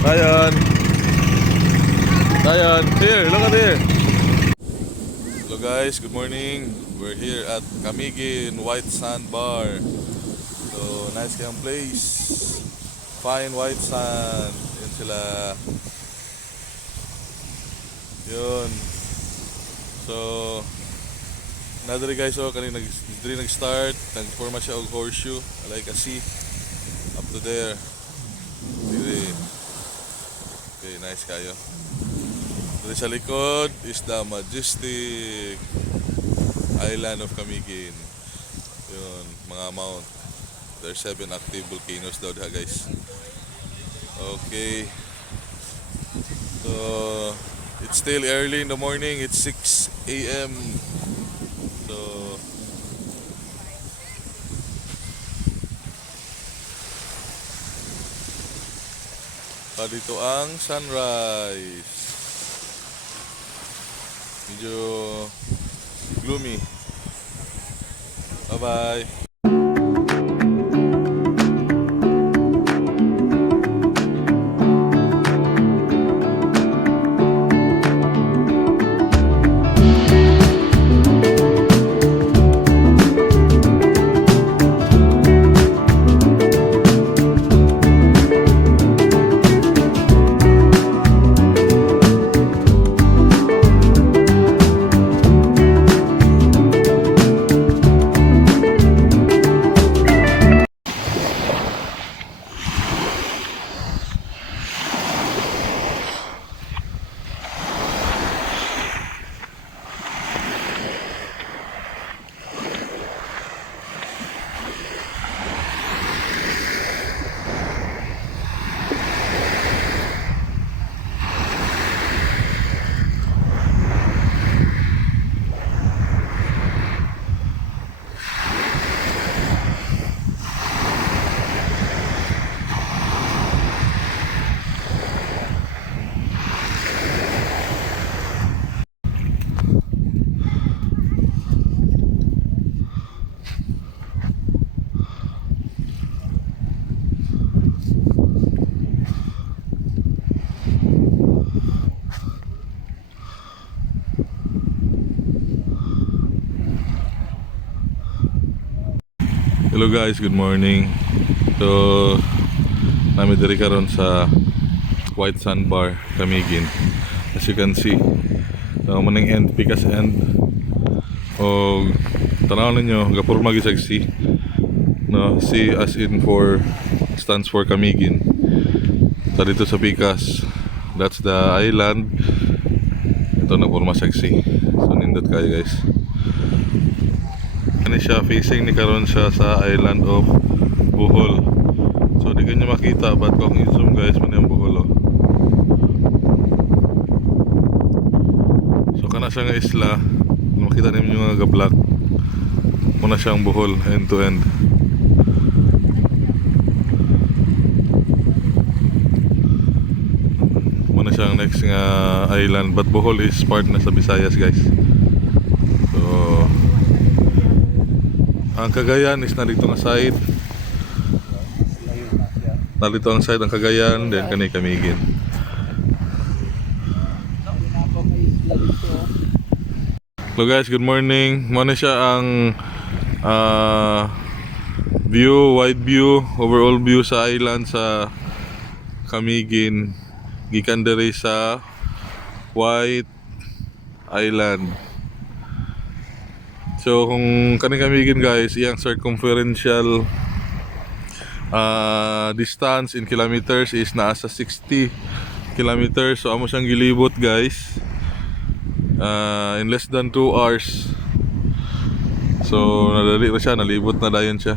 Ryan. Ryan, here, look at here. Hello guys, good morning. We're here at Camiguin White Sand Bar. So, nice kayang place. Fine white sand. Yun sila. Yun. So, nadari guys, so kanina nag-start. Nag-forma siya og horseshoe. Like a C. Up to there. Dire. Okay, nice kayo. Dito sa likod is the majestic island of Camiguin. Yun, mga mount. There's 7 active volcanoes daw diha guys. Okay. So, it's still early in the morning. It's 6 a.m. So, dito ang sunrise. Medyo gloomy. Bye-bye. Hello guys, good morning. So, namin diri karon sa White Sand Bar, Camiguin. As you can see, so maning end, Picas end. O tanaw ninyo, gapurma gisag C. No, C as in for stands for Camiguin. So dito sa Picas, that's the island. Ito nagpurma sa C. So nindot kayo guys. Ano siya, facing ni karon siya sa island of Bohol. So di kanyo makita, but kung i-zoom guys, man yung Bohol oh. So kana siya nga isla, makita ninyo yung mga black. Muna siyang Bohol end to end. Muna siyang next nga island, but Bohol is part na sa Visayas guys. Ang Cagayan is narito ang side. Narito ang side ang Cagayan, then kanay Camiguin. Hello guys, good morning. Muna siya ang view, wide view, overall view sa island sa Camiguin. Gikan diri sa White Island. So kung kaning Camiguin guys, iyang circumferential distance in kilometers is nasa 60 kilometers. So amo siyang gilibot guys in less than 2 hours. So nadali na siya, nalibot na dayon siya.